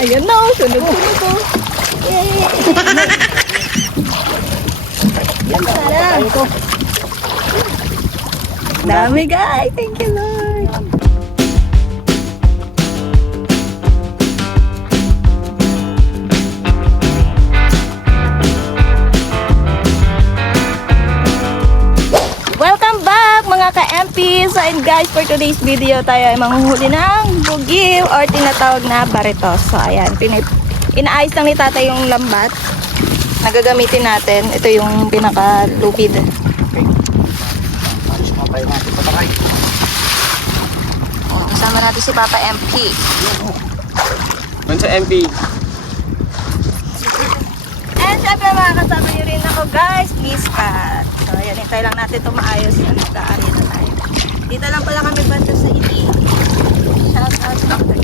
Ayan na, sunod-sunod ko. Yay! Yan sana. Dami guys. Thank you Lord. Welcome back mga ka-MP. So and guys, for today's video tayo ay manghuhuli ng bugil or tinatawag na baritos. So ayan, inaayos lang ni tatay yung lambat. Nagagamitin natin. Ito yung pinaka-lupid. Kasama natin si Papa MP. Sa MP. And syempre mga kasama nyo rin ako guys. Please cut. So ayan, hintay lang natin ito maayos. Yan, nag-aari na tayo. Dito lang pala kami banda sa ini. Shout out Dr.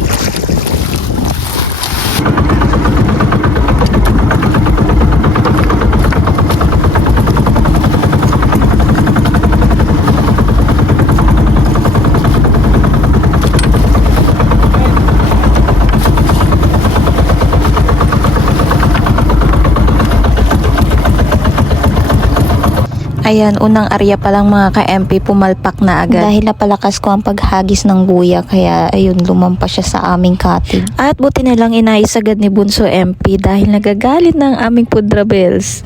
Ayan, unang area pa lang mga ka-MP, pumalpak na agad. Dahil napalakas ko ang paghagis ng buya, kaya ayun, lumampas siya sa aming cottage. At buti na lang inayos agad ni Bunso MP dahil nagagalit ng aming pudra bells.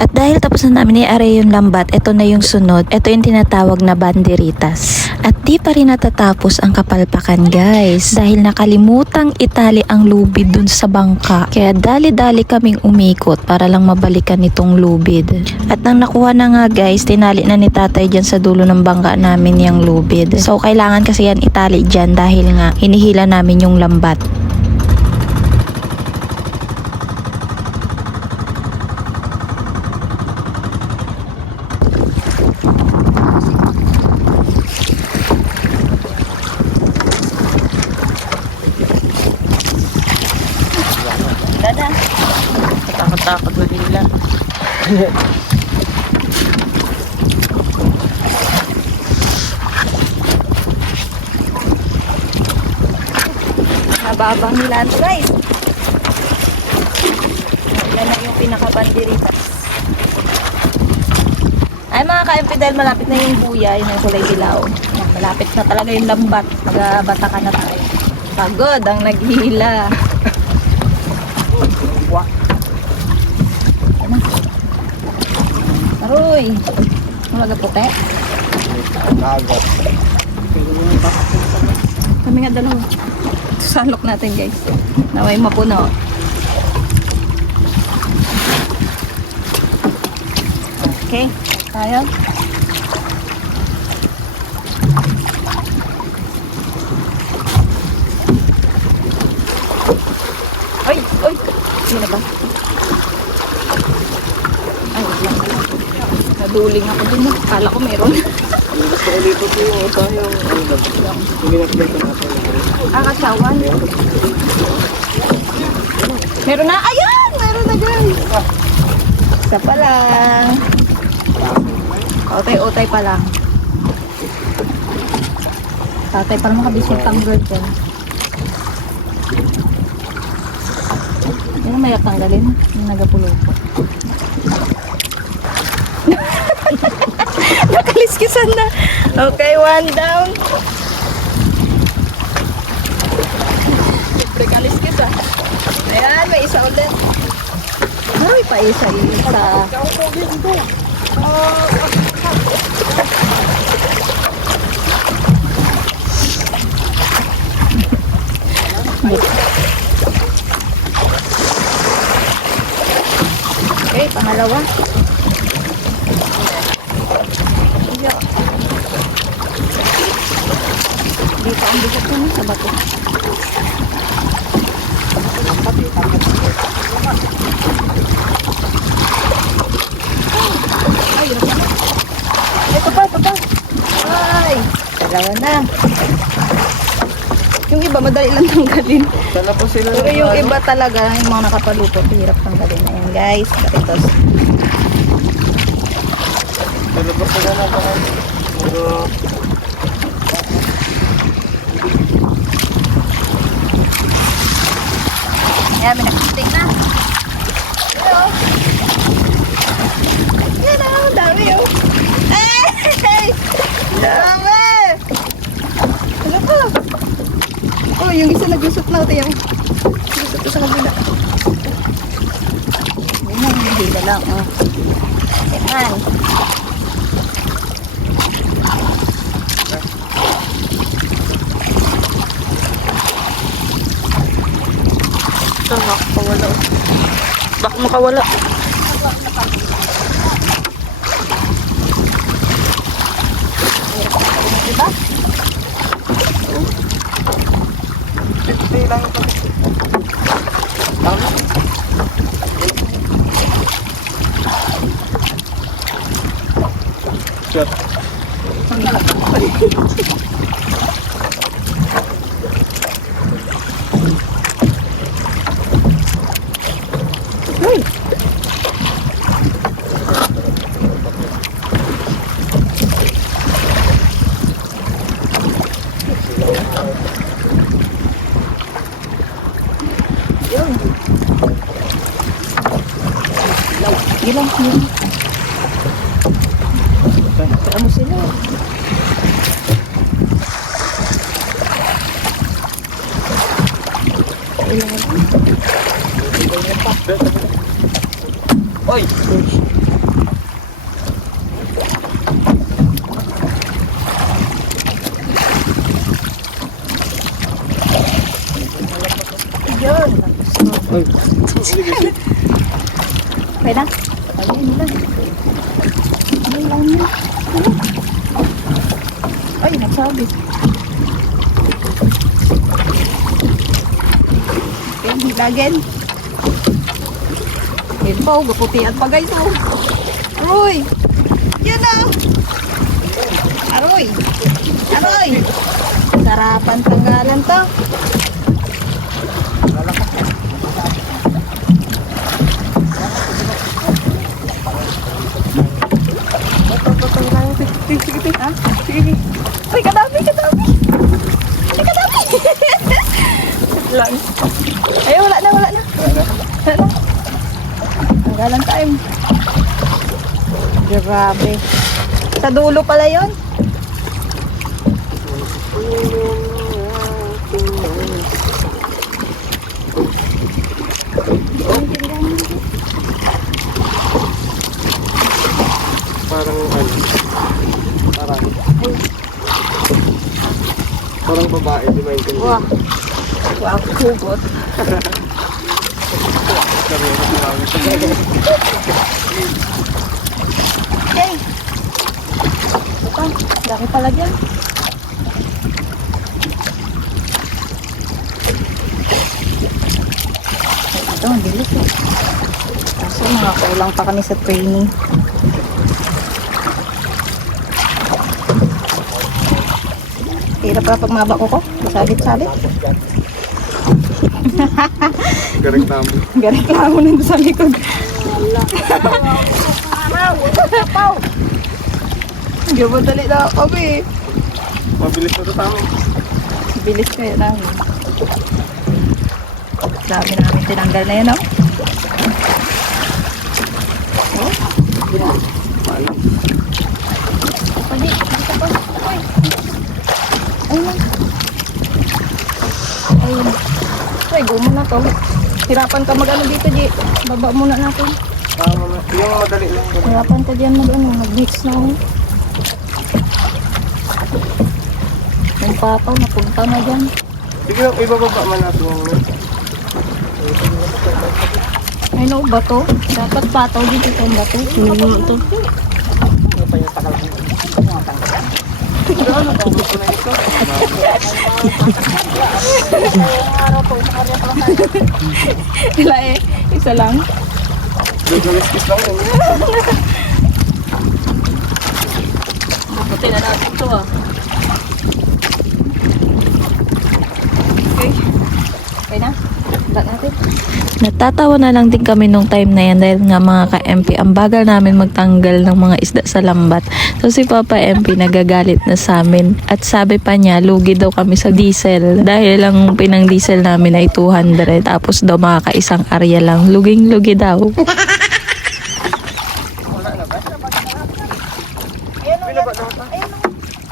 At dahil tapos na namin i-array yung lambat, ito na yung sunod. Ito yung tinatawag na banderitas. At di pa rin natatapos ang kapalpakan guys. Dahil nakalimutang itali ang lubid dun sa bangka. Kaya dali-dali kaming umikot para lang mabalikan itong lubid. At nang nakuha na nga guys, tinali na ni tatay dyan sa dulo ng bangka namin yung lubid. So kailangan kasi yan itali dyan dahil nga hinihila namin yung lambat. Takot-takot na hila. Nababang nila ito guys. Yan na yung pinaka-banderitas. Ay mga ka-MP, dahil malapit na yung buya, yung kulay dilaw. Malapit na talaga yung lambat. Mag-batakan na tayo. Pagod ang naghihila. Aroy! Malaga puti. Kami nga dalawa. Salok natin guys. Naway mapuno. Okay, tayo. Ay! Ay! Ano ba? Ay, wait lang. Naduling ako dun. Kala ko meron. Gusto ko dito po yung ito yung ginagpito natin. Kasawan. Meron na. Ayan! Meron na guys. Isa pa lang. Otay-otay pa lang. Tatay pa lang makabisip ang bird din. Yan ang mayat tanggalin. Yung nagapulupo. Nakaliskisan na. Okay, one down. Siyempre kaliskis ah. Ayan, may isa ulit. Ay, pa isa. Okay, pangalawa. Dito ang bigat ko sa bato. Ay, ito pa. Ay, dalawa na. Yung iba, madali lang tanggalin. Sana po sila. Pero yung iba talaga, yung mga nakapalupot, hirap tanggalin. Ayan guys, baritos. Pero Labas na lang ako. Pero, Ayan, may nakastick na. Hello. Yan o, dami o. Hey! Dami! Ano po? Oh, yung isa nagusot na. Ito yung gusot sa kabila. Ayan, hindi na lang. Oh. Ayan. makawala. Baka makawala. Diba? Hindi lang ito. Tama. Shot. Uy! Yun. Gilang, gilang. Saan mo sila? Oy! Yun. Oy! Okay na? Ayun lang. Ayun lang na. Ay, nagsabi. Okay, hilagin. Ayun pa, gaputian pa guys. Oh. Aroy! Yan na! Aroy! Aroy! Sarapan tanggalan to. Ha? Sige. Uy, kadami, kadami. Ay, kadami. Lang. Ay, wala na, wala na. Wala na. Tanggalan time. Grabe. Sa dulo pala yun. Parang ano? Parang babae, di ba yung Wow. Wow, hugot. Okay. Ito, laki pala dyan. Ito, ang bilis eh. Kaso mga kulang pa kami sa training. Hirap pa pag mabako ko. Sabit-sabit. Garing tamo. Garit lang ako nandun sa likod. Gamadali na kami. Mabilis na ito tamo. Bilis kayo namin. Dami namin tinanggal na yun, no? Oh, Paano? pwede. Dito pa. Uy. Ayun. Ayun. Uy, go muna to. Hirapan ka mag-ano dito, G. Baba muna natin. Tama na. Yung madali lang. Hirapan ka dyan mag-ano. Mag-mix na ako. Yung pataw, napunta na dyan. Sige, ibababa man natin yung Ay, no, bato. Dapat pataw dito itong bato. Ito. ano pa gusto na ito? Wala eh. Isa lang. Gagawis lang yun. Buti na natin ito ah. Okay. Okay na. Ba't natin? Tatawa na lang din kami nung time na yan dahil nga mga ka-MP, ang bagal namin magtanggal ng mga isda sa lambat. So si Papa MP nagagalit na sa amin at sabi pa niya lugi daw kami sa diesel dahil ang pinang diesel namin ay 200 tapos daw makakaisang area lang. Luging-lugi daw.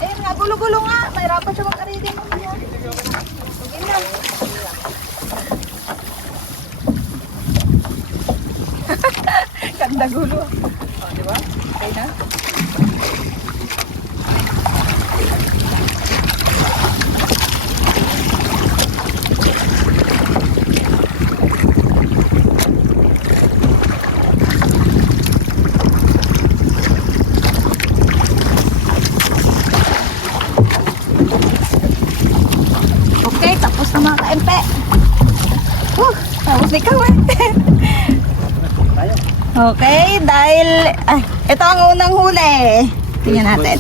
Ayun nga, gulo-gulo nga. Mahirapan siya mag-reading mo niya. Sige na. Ganda gulo. O, diba? Okay na. Okay, tapos na mga ka-MP. Tapos ikaw eh. Okay, dahil ito ang unang huli. Tingnan natin.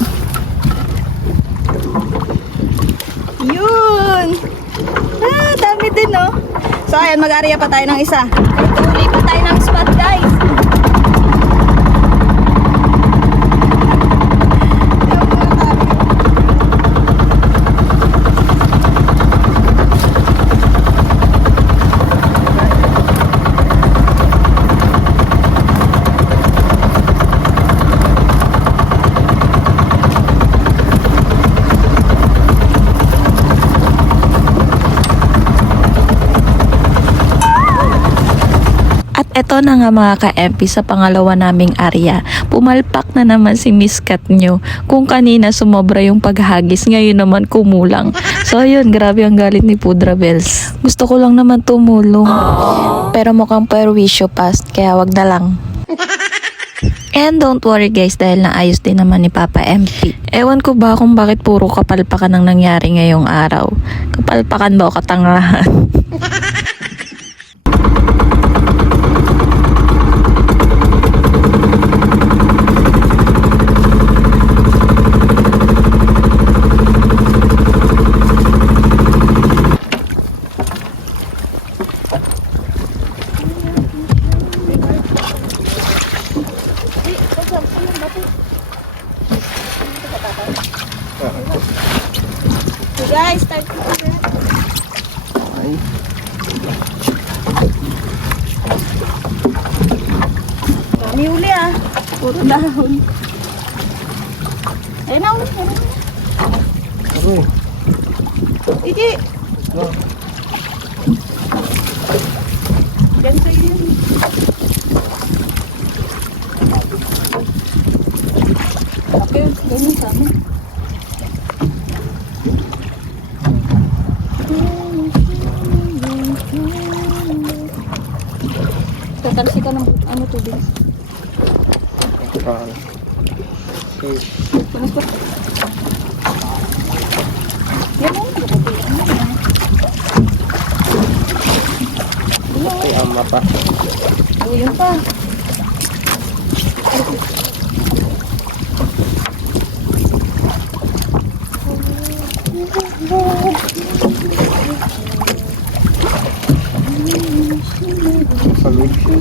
Yun. Dami din no. So ayan, mag-area pa tayo ng isa. Huli pa tayo ng spot guys. Eto na nga mga ka-MP sa pangalawa naming area. Pumalpak na naman si Miss Kat nyo. Kung kanina sumobra yung paghagis, ngayon naman kumulang. So yun, grabe ang galit ni Pudra Bells. Gusto ko lang naman tumulong. Pero mukhang perwisyo past, kaya wag na lang. And don't worry guys dahil naayos din naman ni Papa MP. Ewan ko ba kung bakit puro kapalpakan ang nangyari ngayong araw. Kapalpakan ba o katangahan? So guys, start ko na. Ay. Dami uli puro dahon. Ayun na uli. Aroy. Iki. Ganito yun. Okay, ganun sa amin. Tatalsi ka ng tubig. Okay. Tumas ko. Yan mo. Ay, ama pa. Yun pa.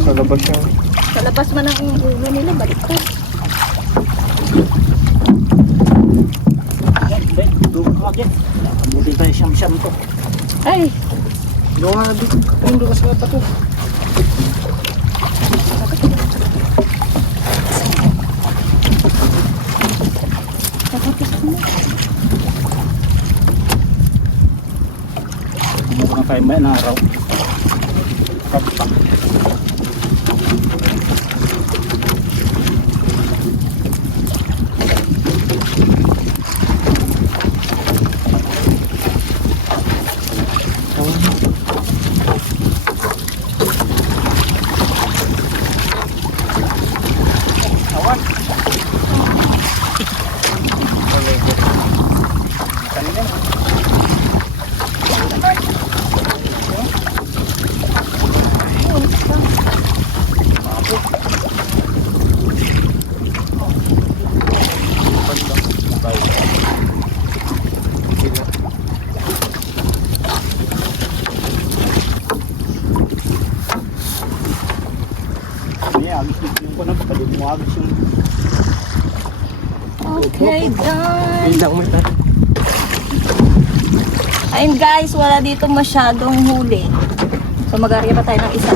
Sa labas siya. Sa labas man ang ulo nila, baliktad. Buti tayo siyam-siyam to. Ay! Doon nga dito. Doon ka sa mata ko. Mga kayo may naraw. Kapak. Wabis yung... Okay, done. Hindi ako may tayo. Ayun guys, wala dito masyadong huli. So mag-area pa tayo ng isa.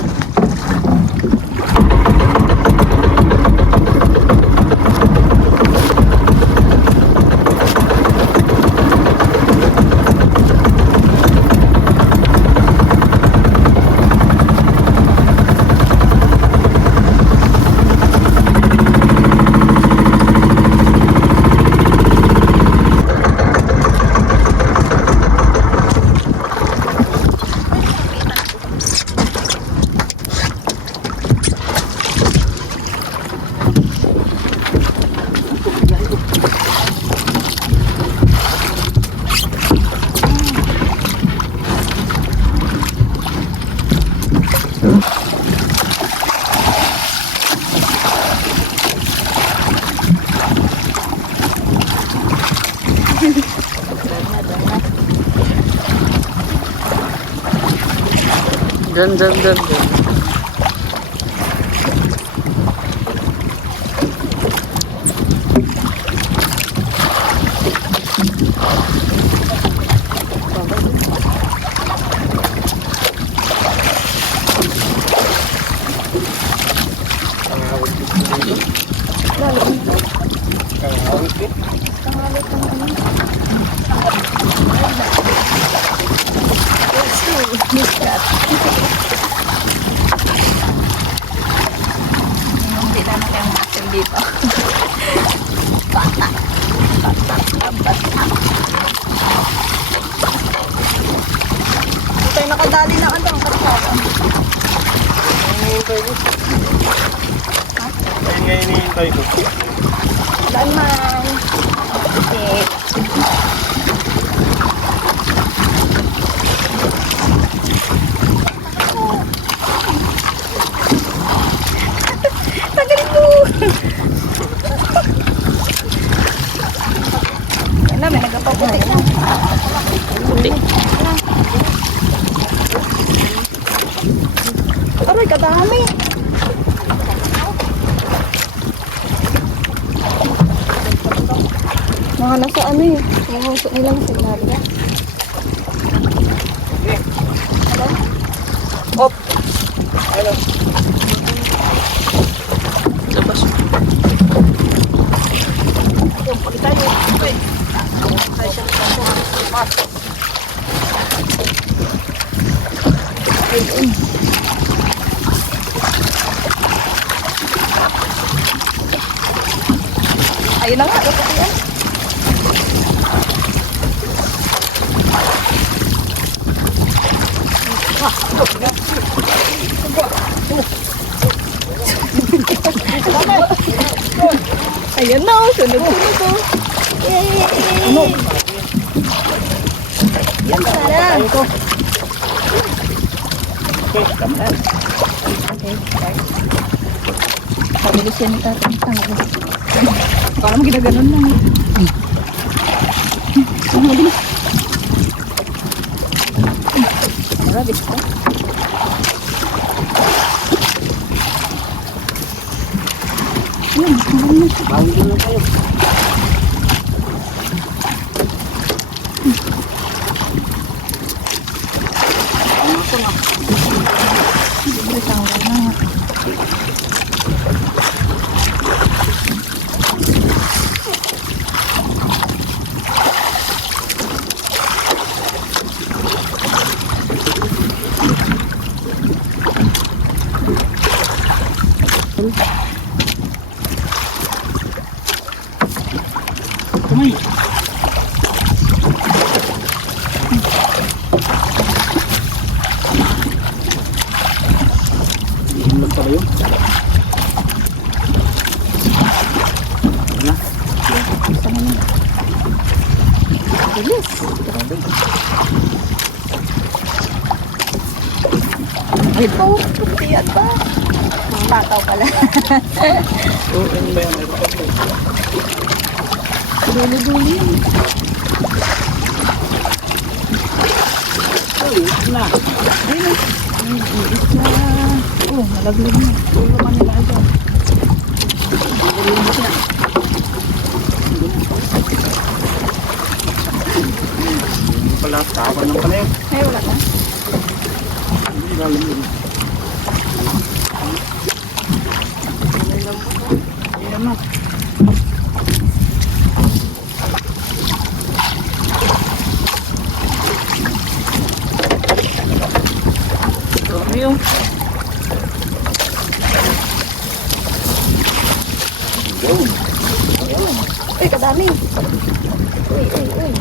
Dyan. Hindi naman kayong action dito. Bata. Hindi tayo nakadali na ano. Ayun nga hinihintay ko. Laman. Okay. Tagalin mo. Ano, may nagpapaputi na. Puti. Aray, kadami. Mga nasa ano eh. Yung huso nila nasa ilalim. Hello? Op. Hello. Labas. Ayun, palitan nyo. Wait. Tayo siya. Ayun. Ayun na nga. Dapat yan. Ayan na, sunod-sunod to. Yay! Yan, sarang. Okay, kaman. Okay, start. Pabilis yan ito. Tanggal. Parang mo ginaganon lang. Mabilis. Mabilis ko. Bawal din lang tayo. Libre tanggal na nga. Kamay. Ilan lang pala yun? Na? Sama na. Bilis. Grabe. Ito, putiyan ba? Tataw pala. Oo, ano ba yan? Duli-duli yun. Na. Ayun. May iis na. Oh, malaglag na. Tulungan nila agad. Pala, tawa ng pala yun. Ay, wala na. Hindi lalim yun. Ayan na. Ano yun? Uy, kadami. Uy, uy, uy.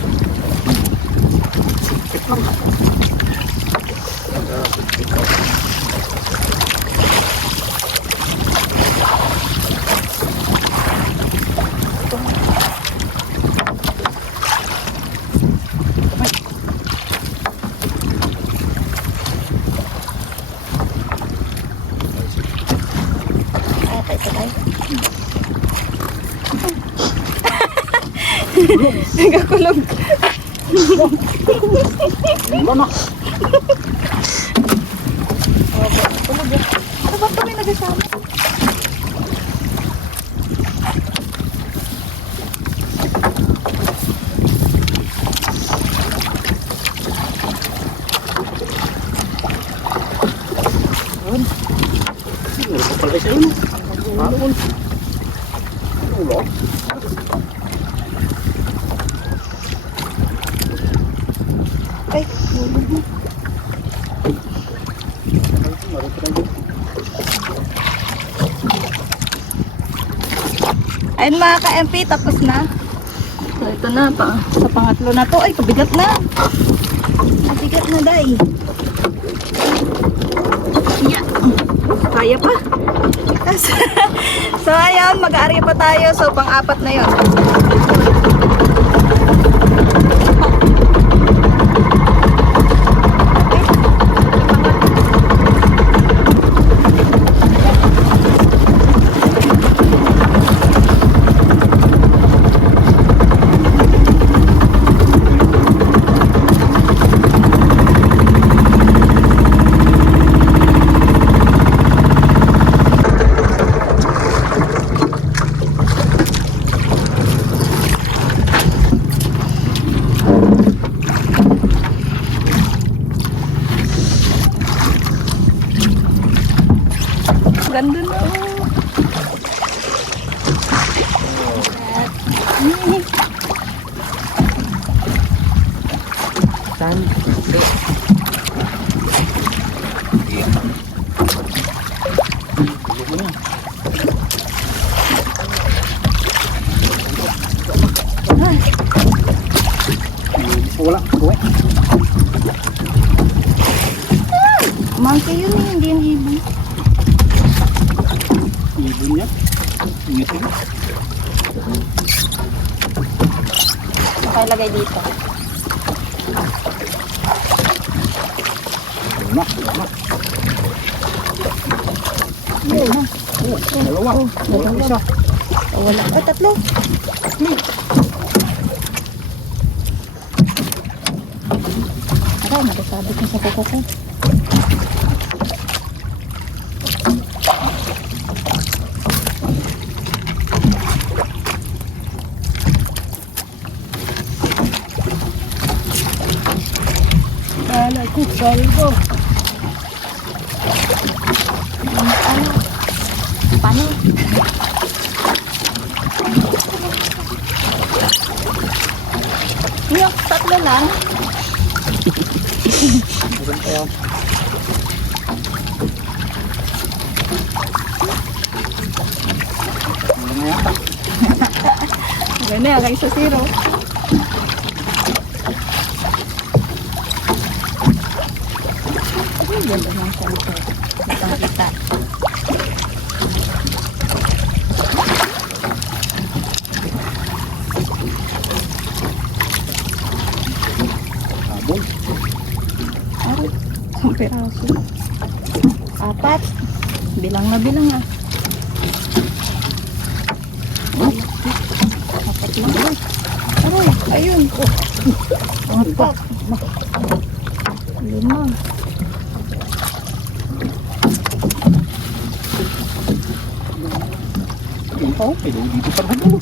Ay, patay. Nagakulog. Lama. Ano ba kami nagasama? Meron pa pala siya yun. Hapon. Ulo. Ay, hulog mo. Ayun mga ka-MP, tapos na. So, ito na pa. Sa pangatlo na to. Ay, kabigat na. Kabigat na, day. Yeah. Kaya pa. So, ayun, mag-aari pa tayo. So, pang-apat na yun. Ganda na. Saan? Wala. Uwe. Monkey yun eh, hindi yung ibon. Ibon niya. Ingit yun. Nakalagay dito. Wala. Wala. Ayun na. Dalawa. Wala isa. Oh, wala. Ay, tatlo. Aray, nagsasabi ko sa kuko ko. Kala ko, salvo. Ano? Paano? Yung tatlo lang. Meron kayo. Wala na yata. Ganun na, kaysa zero. Ay, ganda ng center. Kitang-kita. Sabon. Ay, isang piraso. Apat. Bilang na bilang ah. Apat lang. Aray, ayun. Apat. Lima. Oh, dito pa lang.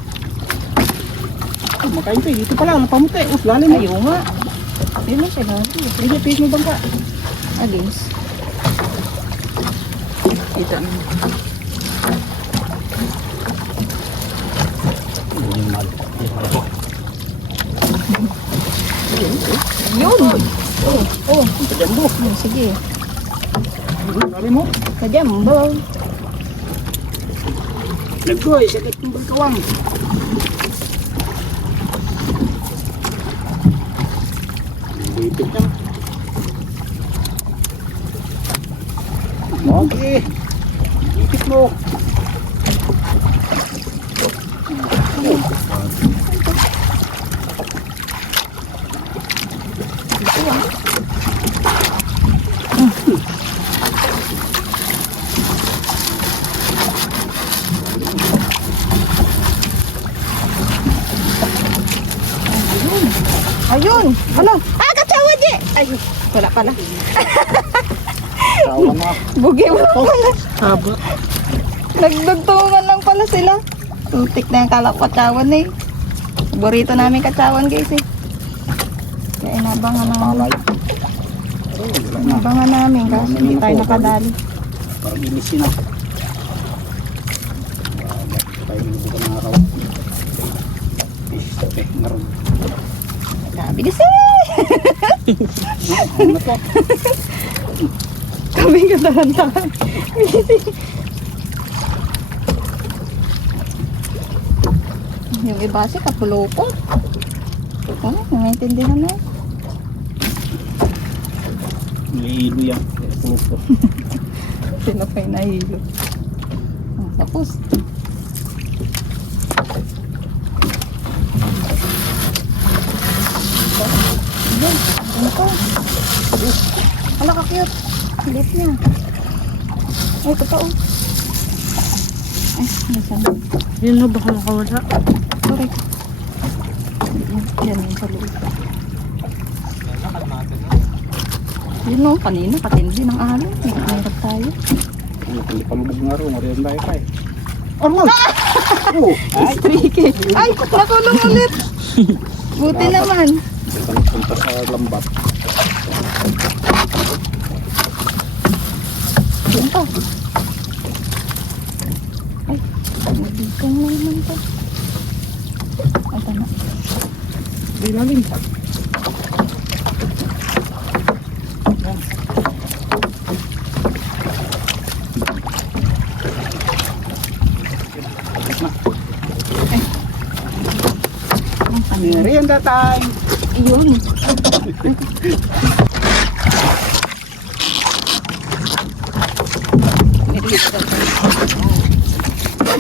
Makain tayo, dito pa lang, napamuti. Lalim mo. Ayaw nga. Yun lang sila. Sige, piis mo bangka. Against. Dito na. Yun! Oh, Sa jambo. sige. Lalim mo. Sa jumbo. Nagkoy, sakit ng bangkawang. Ipit na. Okay. Ipit mo. Ayun! Ano? Ah, katsawa di! Ay, wala pala. Tawa na. Bugi mo pala. Haba. Nagdugtungan lang pala sila. Tutik na yung kalak katsawan eh. Paborito namin katsawan guys eh. Kaya inabangan namin. Inabangan namin kasi hindi tayo nakadali. Parang inisin na. Tayo nito ka ng araw. Ngaroon. Bilis eh! Ano to? Kami katahan-tahan. Yung iba kasi kapulupot. Oh, nangyaintindihan na. Naiilo yan. Pupo. Sino pa yung nahilo? Oh, tapos. Ayan, ano to? Ala ka cute. Liit niya. Ay, totoo. Ay, nasan? Yun na, baka makawala. Sorry. Yan yung sa loob. Yun o, kanina katindi ng alon. Nagkakirap tayo. Hindi palubog nga rin. Mariyan tayo pa eh. Arman! Oh! Ay, tricky. Ay, nakulong ulit. Buti naman. Ito nagpunta sa lambat. Yun pa. Ay, nabigong na naman to. Ay, tama. Di lalim. Merienda time! Iyon.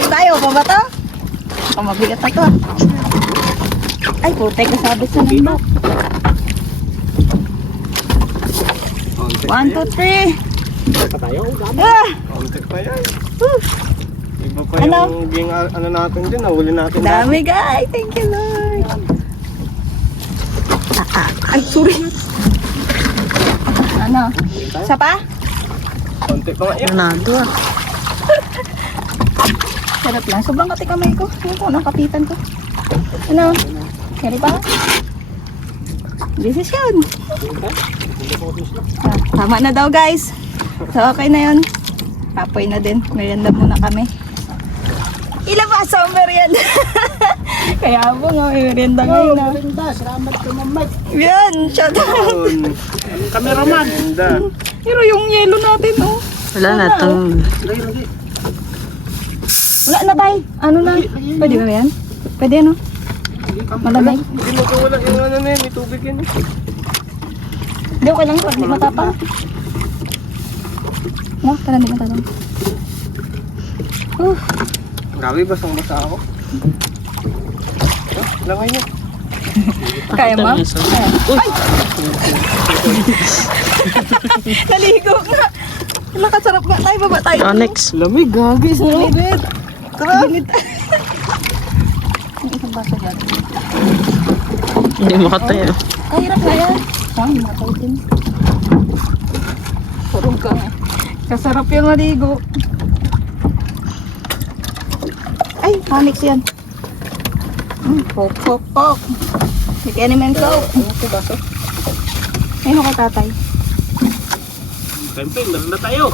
Tayo pa ba ito? Baka mabigat na ito. Ay, putek kasabit sa lambat. 1, 2, 3. Pa tayo? Dami. Ah! Kontek pa yan. Woo! Iba pa Ano? yung ging ano natin din. Nahuli natin. Dami guys. Thank you Lord. Ay, sorry. Ano? Isa pa? Kontek pa nga yan. Nado ah. Sarap lang. Sobrang kati kamay ko. Ano ko, nakapitan ko. Ano? Kaya pa? Desisyon. Ah, tama na daw guys. So okay na yun. Kapoy na din. Merienda muna kami. Ilabas ang merienda. Kaya po nga may merienda ngayon na. Merienda. Salamat ka mamay. Yan, shout out. Kameraman. Merienda. Pero yung yelo natin oh. Wala na itong... Lagi. Wala na tayo. Ano na? Pwede ba yan? Pwede ano? Malamig. Hindi mo wala yung ano na yun. May tubig yun. Hindi okay lang. Hindi matapang. No, parang hindi matapang. Grabe, basang-basa ako. Langay niya. Kaya mo? Kaya. Ay! Naligo nga. Nakasarap nga tayo. Baba tayo. Onyx. Lamig, gagi. Lamig. Tara. Ang isang baso dyan. Hindi makatayo. Kahirap na yan. Saan? Matay din. Purong ka. Kasarap yung maligo. Ay, Ay, Onyx yan. Pok, pok, pok. May kaniman ko. Ano po baso? Ayun kay tatay. Siyempre, meron na tayo.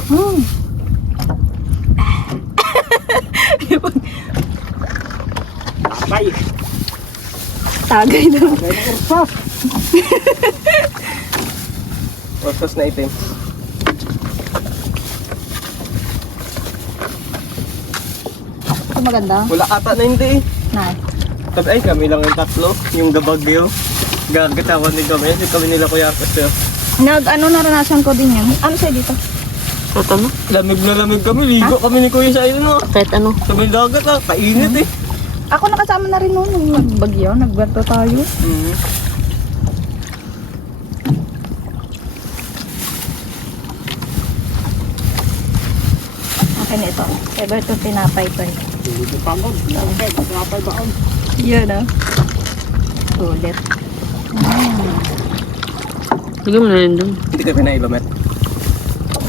Tatay. Tagay daw. Orsas. Orsas na itim. Ito maganda. Wala ata na hindi. Na. Sabi ay kami lang yung tatlo. Yung gabagyo. Gagatawan din kami. Kasi kami nila kuya kasi. Naranasan ko din yan. Ano sa'yo dito? Kahit ano? Lamig na lamig kami. Ligo kami ni kuya sa ilon. Kahit ano? Sa may dagat kainit eh. Ako nakasama na rin noon nung nagbagyo. Nagbarto tayo. Akin ito. Ever ito tinapay ko eh. Hindi ko pangod. Okay, pagkapay baon. Yun ah. Sulit. Sige mo na rin doon. Hindi ka pinaibamet.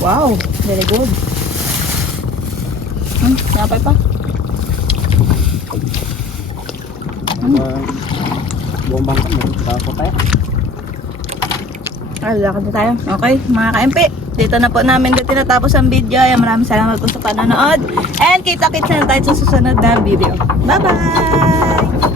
Wow. Very good. Tinapay pa. Bombang kami. Sako tayo. Lakad na tayo. Okay, mga ka-MP. Dito na po namin tinatapos ang video. Ay, maraming salamat po sa panonood. And kita-kits na tayo sa susunod na video. Bye-bye!